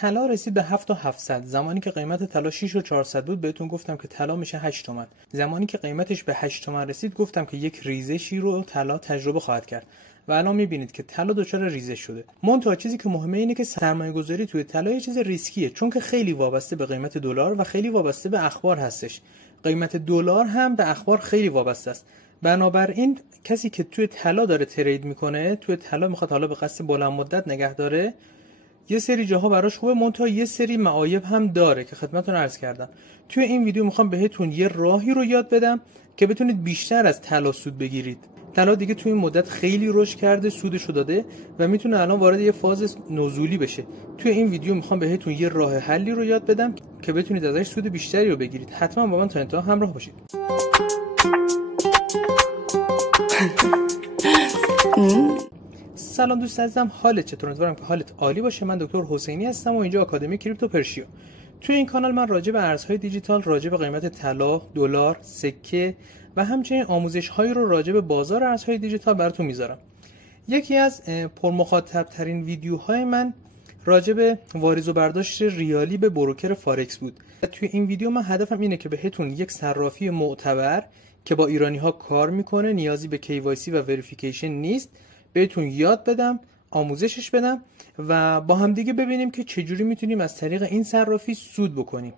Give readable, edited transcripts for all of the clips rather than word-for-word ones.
طلا رسید به 7700. زمانی که قیمت طلا 6400 بود بهتون گفتم که طلا میشه 8 تومن. زمانی که قیمتش به 8 تومن رسید گفتم که یک ریزشی رو طلا تجربه خواهد کرد و الان میبینید که طلا دچار ریزش شده. منتها چیزی که مهمه اینه که سرمایه‌گذاری توی طلا یه چیز ریسکیه، چون که خیلی وابسته به قیمت دلار و خیلی وابسته به اخبار هستش. قیمت دلار هم به اخبار خیلی وابسته است. بنابراین کسی که توی طلا داره ترید میکنه، توی طلا میخواد حالا به قصد بلند مدت نگه داره، یه سری جاها براش خوبه، منتها یه سری معایب هم داره که خدمتتون عرض کردم. توی این ویدیو میخوام بهتون یه راهی رو یاد بدم که بتونید بیشتر از طلا سود بگیرید. طلا دیگه توی این مدت خیلی رشد کرده، سودشو داده و میتونه الان وارد یه فاز نزولی بشه. توی این ویدیو میخوام بهتون یه راه حلی رو یاد بدم که بتونید ازش سود بیشتری رو بگیرید. حتما با من تا انتها همراه باشید. سلام دوست عزیزم، حالت چطور؟ امیدوارم که حالت عالی باشه. من دکتر حسینی هستم و اینجا آکادمی کریپتو پرشیا. توی این کانال من راجع به ارزهای دیجیتال، راجع به قیمت طلا، دلار، سکه و همچنین آموزش‌هایی رو راجع به بازار ارزهای دیجیتال براتون میذارم. یکی از پرمخاطب ترین ویدیوهای من راجع به واریز و برداشت ریالی به بروکر فارکس بود. توی این ویدیو من هدفم اینه که بهتون یک صرافی معتبر که با ایرانی‌ها کار میکنه، نیازی به KYC و وریفیکیشن نیست، بهتون یاد بدم، آموزشش بدم و با هم دیگه ببینیم که چجوری میتونیم از طریق این صرافی سود بکنیم.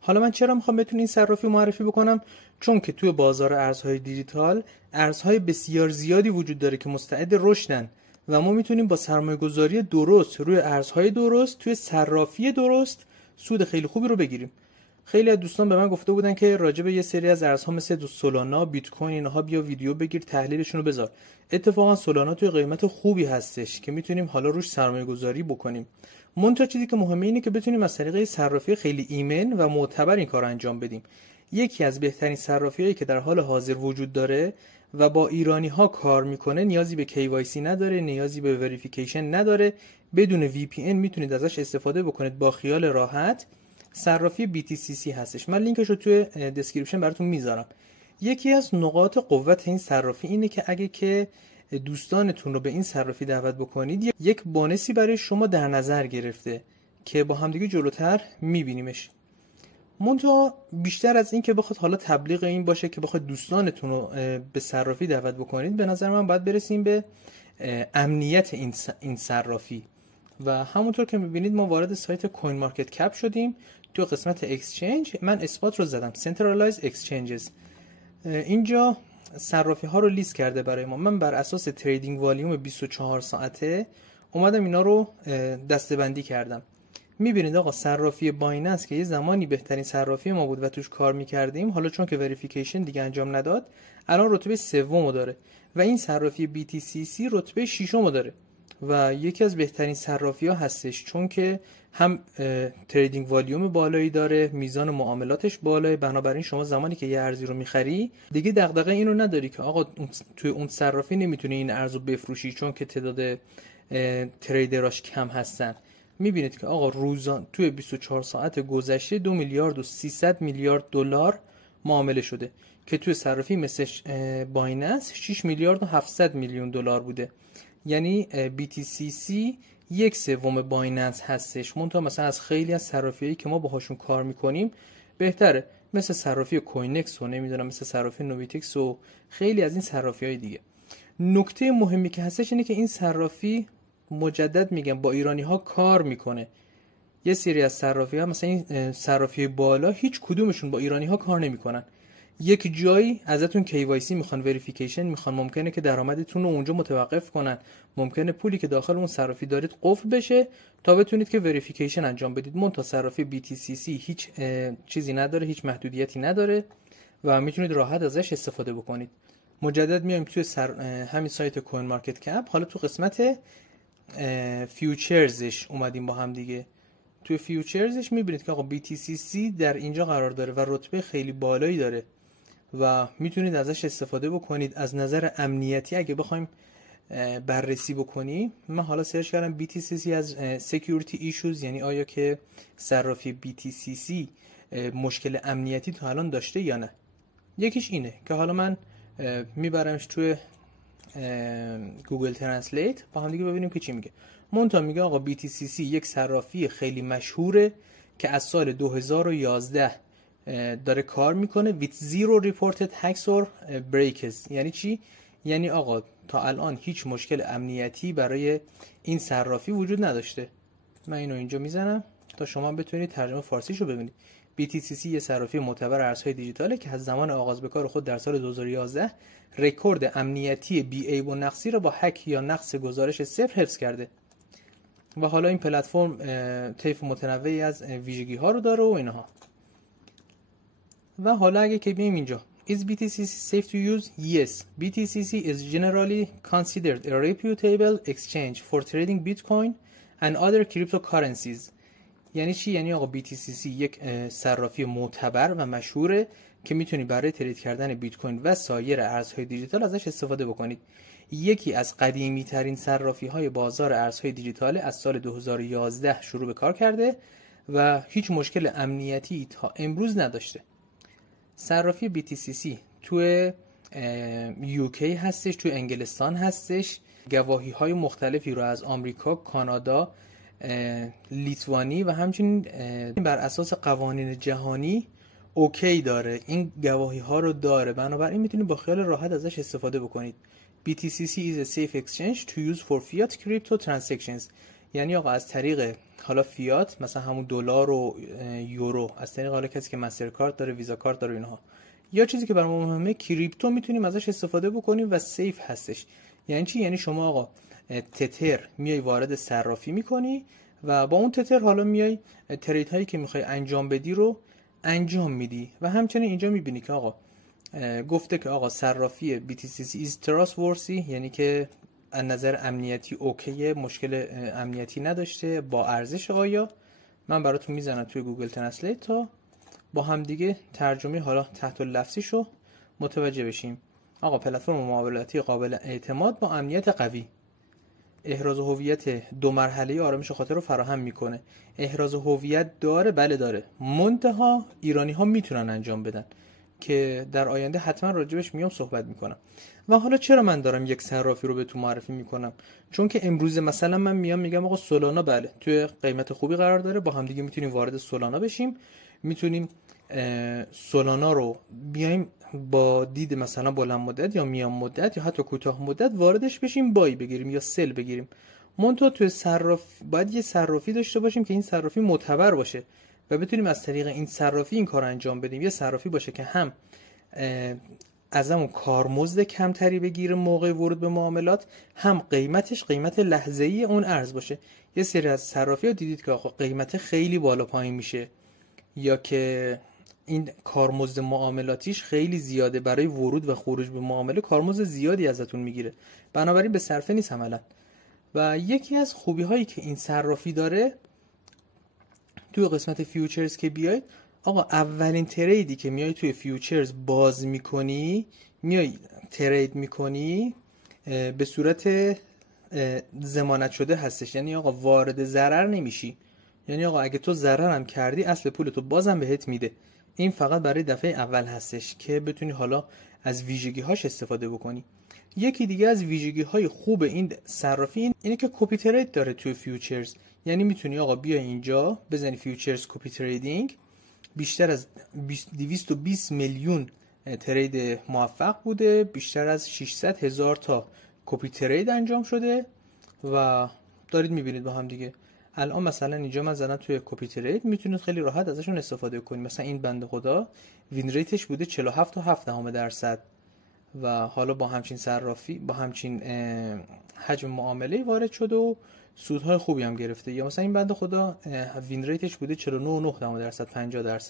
حالا من چرا میخوام بهتون این صرافی معرفی بکنم؟ چون که توی بازار ارزهای دیجیتال ارزهای بسیار زیادی وجود داره که مستعد رشدن و ما میتونیم با سرمایه‌گذاری درست روی ارزهای درست توی صرافی درست سود خیلی خوبی رو بگیریم. خیلی از دوستان به من گفته بودن که راجع به یه سری از ارزها مثل سولانا، بیت کوین اینها بیا ویدیو بگیر، تحلیلشون رو بذار. اتفاقا سولانا توی قیمت خوبی هستش که میتونیم حالا روش سرمایه گذاری بکنیم. منتها چیزی که مهمه اینه که بتونیم از طریق صرافی خیلی ایمن و معتبر این کارو انجام بدیم. یکی از بهترین صرافی‌هایی که در حال حاضر وجود داره و با ایرانی‌ها کار میکنه، نیازی به KYC نداره، نیازی به وریفیکیشن نداره، بدون VPN میتونید ازش استفاده بکنید با خیال راحت. صرافی BTCC هستش. من لینکش رو توی دسکریپشن براتون میذارم. یکی از نقاط قوت این صرافی اینه که اگه که دوستانتون رو به این صرافی دعوت بکنید، یک بونسی برای شما در نظر گرفته که با همدیگه جلوتر میبینیمش. منتها بیشتر از این که بخواد حالا تبلیغ این باشه که بخواد دوستانتون رو به صرافی دعوت بکنید، به نظر من باید برسیم به امنیت این صرافی. و همونطور که میبینید ما وارد سایت کوین مارکت کپ شدیم. تو قسمت اکسچنج من اثبات رو زدم، سنترالایز اکسچنجز. اینجا صرافی ها رو لیست کرده برای ما. من بر اساس تریدینگ والیوم 24 ساعته اومدم اینا رو دسته‌بندی کردم. میبینید آقا صرافی بایننس که یه زمانی بهترین صرافی ما بود و توش کار میکردیم، حالا چون که وریفیکیشن دیگه انجام نداد الان رتبه 3 داره و این صرافی BTCC رتبه 6 داره و یکی از بهترین صرافی ها هستش، چون که هم تریدینگ والیوم بالایی داره، میزان معاملاتش بالاه. بنابراین شما زمانی که یه ارزی رو میخری دیگه دغدغه اینو نداری که آقا توی اون صرافی نمیتونی این ارزو بفروشی چون که تعداد تریدراش کم هستن. میبینید که آقا روزان توی 24 ساعت گذشته 2 میلیارد و 300 میلیارد دلار معامله شده که توی صرافی مثل بایننس 6 میلیارد و 700 میلیون دلار بوده. یعنی BTCC 1/3 بایننس هستش. منتها مثلا از خیلی از صرافی‌هایی که ما باهاشون کار میکنیم بهتره، مثل صرافی کوینکس و نمیدونم مثل صرافی نویتکس و خیلی از این صرافی‌های دیگه. نکته مهمی که هستش اینه که این صرافی مجدد میگم با ایرانی‌ها کار میکنه. یه سری از صرافی‌ها مثلا این صرافی بالا هیچ کدومشون با ایرانی‌ها کار نمیکنن. یک جایی ازتون KYC میخوان، وریفیکیشن میخوان، ممکنه که درآمدتون رو اونجا متوقف کنن، ممکنه پولی که داخل اون صرافی دارید قفل بشه تا بتونید که وریفیکیشن انجام بدید. منتها صرافی BTCC هیچ چیزی نداره، هیچ محدودیتی نداره و میتونید راحت ازش استفاده بکنید. مجدد میایم توی همین سایت کوین مارکت کپ. حالا تو قسمت فیوچرزش اومدیم با هم دیگه. توی فیوچرزش میبینید که آقا BTCC در اینجا قرار داره و رتبه خیلی بالایی داره و میتونید ازش استفاده بکنید. از نظر امنیتی اگه بخوایم بررسی بکنیم، من حالا سرچ کردم BTCC از security issues، یعنی آیا که صرافی BTCC مشکل امنیتی تا الان داشته یا نه. یکیش اینه که حالا من میبرمش توی گوگل ترنسلیت با هم دیگه ببینیم که چی میگه. مونتا میگه آقا BTCC یک صرافی خیلی مشهوره که از سال 2011 داره کار میکنه with zero reported hacks or breaks. یعنی چی؟ یعنی آقا تا الان هیچ مشکل امنیتی برای این صرافی وجود نداشته. من اینو اینجا میزنم تا شما بتونید ترجمه فارسیشو ببینید. BTCC یه صرافی معتبر ارزهای دیجیتاله که از زمان آغاز به کار خود در سال 2011 رکورد امنیتی بی عیب و نقصی را با هک یا نقص گزارش صفر حفظ کرده و حالا این پلتفرم طیف متنوعی از ویژگی ها رو داره و اینها. و حالا اگه که بیم اینجا Is BTCC safe to use? Yes. BTCC is generally considered a reputable exchange for trading Bitcoin and other cryptocurrencies. یعنی چی؟ یعنی آقا BTCC یک صرافی معتبر و مشهوره که میتونی برای ترید کردن بیت کوین و سایر ارزهای دیجیتال ازش استفاده بکنید. یکی از قدیمی ترین صرافی های بازار ارزهای دیجیتال از سال 2011 شروع به کار کرده و هیچ مشکل امنیتی تا امروز نداشته. صرافی BTCC توی UK هستش، توی انگلستان هستش. گواهی های مختلفی رو از آمریکا، کانادا، لیتوانی و همچنین بر اساس قوانین جهانی اوکی داره. این گواهی ها رو داره، بنابراین میتونید با خیال راحت ازش استفاده بکنید. BTCC is a safe exchange to use for fiat crypto transactions. یعنی آقا از طریق حالا فیات مثلا همون دلار و یورو، از طریق حالا کسی که مسترکارت داره، ویزا کارت داره اینها، یا چیزی که برای ما مهمه کریپتو، میتونیم ازش استفاده بکنیم و سیف هستش. یعنی چی؟ یعنی شما آقا تتر میای وارد صرافی میکنی و با اون تتر حالا میای ترید هایی که میخوای انجام بدی رو انجام میدی. و همچنین اینجا میبینی که آقا گفته که آقا صرافی BTCC is trustworthy، یعنی که از نظر امنیتی اوکیه، مشکل امنیتی نداشته، با ارزش. آیا من براتون میزنم توی گوگل ترنسلیت تا با هم دیگه ترجمه حالا تحت لفظیشو متوجه بشیم. آقا پلتفرم معاملاتی قابل اعتماد با امنیت قوی، احراز هویت دو مرحله‌ای آرامش خاطر رو فراهم میکنه. احراز هویت داره، بله داره، منتها ایرانی ها میتونن انجام بدن که در آینده حتما راجبش میام صحبت میکنم. و حالا چرا من دارم یک صرافی رو بهتون معرفی میکنم؟ چون که امروز مثلا من میام میگم آقا سولانا بله توی قیمت خوبی قرار داره، با هم دیگه میتونیم وارد سولانا بشیم، میتونیم سولانا رو بیایم با دید مثلا بلند مدت یا میان مدت یا حتی کوتاه مدت واردش بشیم، بای بگیریم یا سل بگیریم. منتها توی باید یه صرافی داشته باشیم که این صرافی معتبر باشه و بتونیم از طریق این صرافی این کار انجام بدیم. یه صرافی باشه که هم از همون کارمزد کمتری بگیره موقع ورود به معاملات، هم قیمتش قیمت لحظه‌ای اون ارز باشه. یه سری از صرافی‌ها دیدید که آقا قیمت خیلی بالا پایین میشه یا که این کارمزد معاملاتیش خیلی زیاده، برای ورود و خروج به معامله کارمزد زیادی ازتون میگیره، بنابراین به صرفه نیست عملا. و یکی از خوبی هایی که این صرافی داره توی قسمت فیوچرز که بیاید آقا، اولین تریدی که میای توی فیوچرز باز میکنی، میای ترید میکنی، به صورت ضمانت شده هستش. یعنی آقا وارد ضرر نمیشی، یعنی آقا اگه تو ضرر هم کردی اصل پولتو بازم بهت میده. این فقط برای دفعه اول هستش که بتونی حالا از ویژگی هاش استفاده بکنی. یکی دیگه از ویژگی های خوب این صرافی اینه که کپی ترید داره توی فیوچرز. یعنی میتونی آقا بیا اینجا بزنی فیوچرز کپی تریدینگ، بیشتر از 220 میلیون ترید موفق بوده، بیشتر از 600,000 تا کپی ترید انجام شده و دارید میبینید با هم دیگه. الان مثلا اینجا من زدم توی کپی ترید، میتونید خیلی راحت ازشون استفاده کنید. مثلا این بنده خدا وین ریتش بوده 47.7% و حالا با همچین صرافی، با همچین حجم معامله وارد شده و سودهای خوبی هم گرفته. یا مثلا این بنده خدا وین ریتش بوده 49.9%،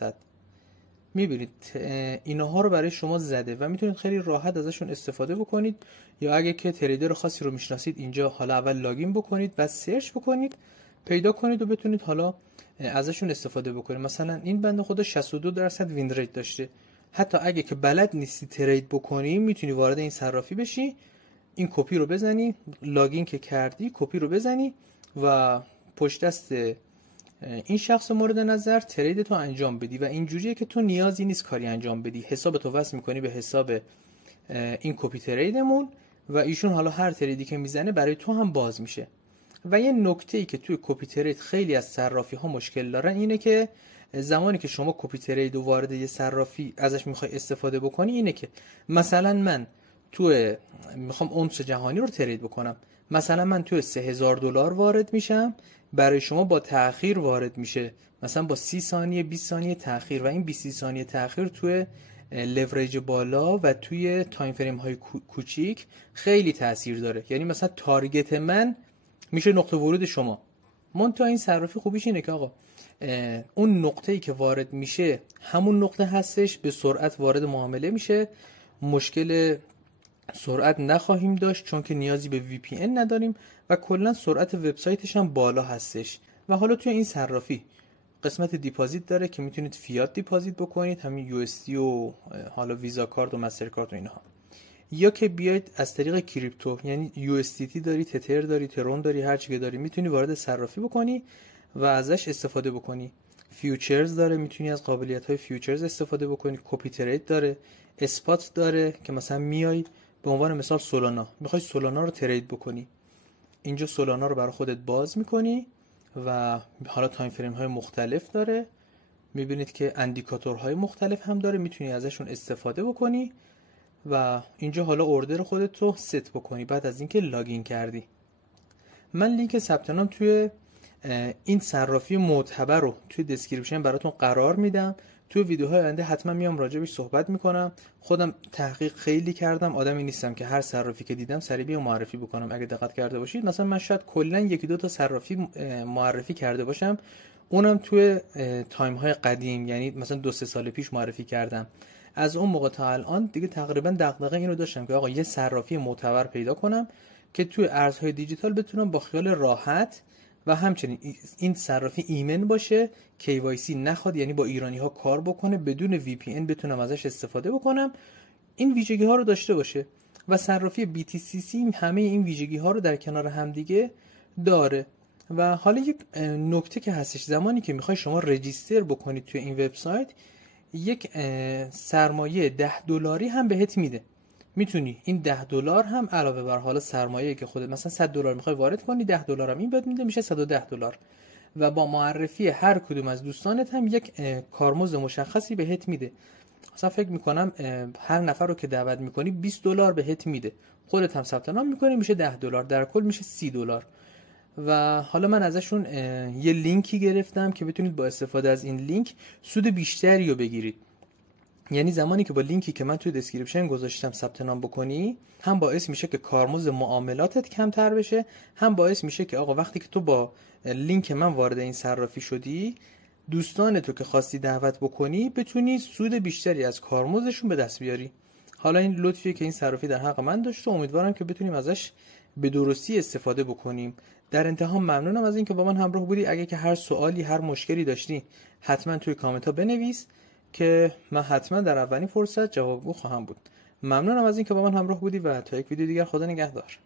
50%. میبینید اینها رو برای شما زده و میتونید خیلی راحت ازشون استفاده بکنید. یا اگه که تریدر خاصی رو میشناسید اینجا حالا اول لاگین بکنید، بعد سرچ بکنید، پیدا کنید و بتونید حالا ازشون استفاده بکنید. مثلا این بنده خدا 62% وین ریت داشته. حتی اگه که بلد نیستی ترید بکنی میتونی وارد این صرافی بشی، این کپی رو بزنی، لاگین که کردی کپی رو بزنی و پشت دست این شخص مورد نظر ترید تو انجام بدی و اینجوریه که تو نیازی نیست کاری انجام بدی، حساب تو وصل میکنی به حساب این کپی تریدمون و ایشون حالا هر تریدی که میزنه برای تو هم باز میشه. و یه نکته‌ای که توی کپی ترید خیلی از صرافی‌ها مشکل دارن اینه که زمانی که شما کپی ترید و وارد یه صرافی ازش میخوای استفاده بکنی، اینه که مثلا من میخوام اونس جهانی رو ترید بکنم، مثلا من توی $3000 وارد میشم، برای شما با تأخیر وارد میشه، مثلا با 30 ثانیه 20 ثانیه تأخیر، و این 20 ثانیه تأخیر توی لورج بالا و توی تایم فریم های کوچیک خیلی تأثیر داره. یعنی مثلا تارگت من میشه نقطه ورود شما. منتها این صرافی خوبیش اینه که آقا اون نقطه‌ای که وارد میشه همون نقطه هستش، به سرعت وارد معامله میشه، مشکل سرعت نخواهیم داشت چون که نیازی به VPN نداریم و کلا سرعت وبسایتش هم بالا هستش. و حالا توی این صرافی قسمت دیپازیت داره که میتونید فیات دیپازیت بکنید، همین USD و حالا ویزا کارت و مستر کارت و اینها، یا که بیاید از طریق کریپتو، یعنی USDT داری، تتر داری، ترون داری، هر چی که داری میتونی وارد صرافی بکنی و ازش استفاده بکنی. فیوچرز داره، میتونی از قابلیت‌های فیوچرز استفاده بکنی. کپی ترید داره، اسپات داره که مثلا میای به عنوان مثال سولانا، میخوای سولانا رو ترید بکنی، اینجا سولانا رو برای خودت باز میکنی و حالا تایم فریم های مختلف داره، میبینید که اندیکاتورهای مختلف هم داره، میتونی ازشون استفاده بکنی و اینجا حالا اوردر خودت رو ست بکنی بعد از اینکه لاگین کردی. من لینک ثبت نام توی این صرافی معتبر رو توی دسکریپشن براتون قرار میدم. توی ویدیوهای آینده حتما میام راجبش صحبت میکنم. خودم تحقیق خیلی کردم، آدمی نیستم که هر صرافی که دیدم سریع بیام معرفی بکنم. اگه دقت کرده باشید مثلا من شاید کلا 1-2 تا صرافی معرفی کرده باشم، اونم توی تایم های قدیم، یعنی مثلا 2-3 سال پیش معرفی کردم. از اون موقع تا الان دیگه تقریبا دغدغه اینو داشتم که آقا یه صرافی معتبر پیدا کنم که توی ارزهای دیجیتال بتونم با خیال راحت و همچنین این صرافی ایمن باشه، KYC نخواد، یعنی با ایرانی ها کار بکنه، بدون VPN بتونم ازش استفاده بکنم، این ویژگی ها رو داشته باشه. و صرافی BTCC همه این ویژگی ها رو در کنار هم دیگه داره. و حالا یک نکته که هستش، زمانی که میخوای شما رجیستر بکنید توی این وبسایت، یک سرمایه $10 هم بهت میده. میتونی این $10 هم علاوه بر حالا سرمایه‌ای که خودت مثلا $100 میخوای وارد کنی، $10 هم این بهت میده، میشه $110. و با معرفی هر کدوم از دوستانت هم یک کارمزد مشخصی بهت میده. مثلا فکر میکنم هر نفر رو که دعوت میکنی $20 بهت میده، خودت هم ثبت نام میکنی میشه $10، در کل میشه $30. و حالا من ازشون یه لینکی گرفتم که بتونید با استفاده از این لینک سود بیشتری رو بگیرید. یعنی زمانی که با لینکی که من توی دسکریپشن گذاشتم ثبت نام بکنی، هم باعث میشه که کارمزد معاملاتت کمتر بشه، هم باعث میشه که آقا وقتی که تو با لینک من وارد این صرافی شدی، دوستانتو که خواستی دعوت بکنی بتونی سود بیشتری از کارمزدشون به دست بیاری. حالا این لطفیه که این صرافی در حق من داشت و امیدوارم که بتونیم ازش به درستی استفاده بکنیم. در انتها ممنونم از اینکه با من همراه بودی. اگه که هر سوالی، هر مشکلی داشتی حتما توی کامنت ها بنویس که من حتما در اولین فرصت جوابگو خواهم بود. ممنونم از اینکه با من همراه بودی و تا یک ویدیو دیگر خدا نگهدار.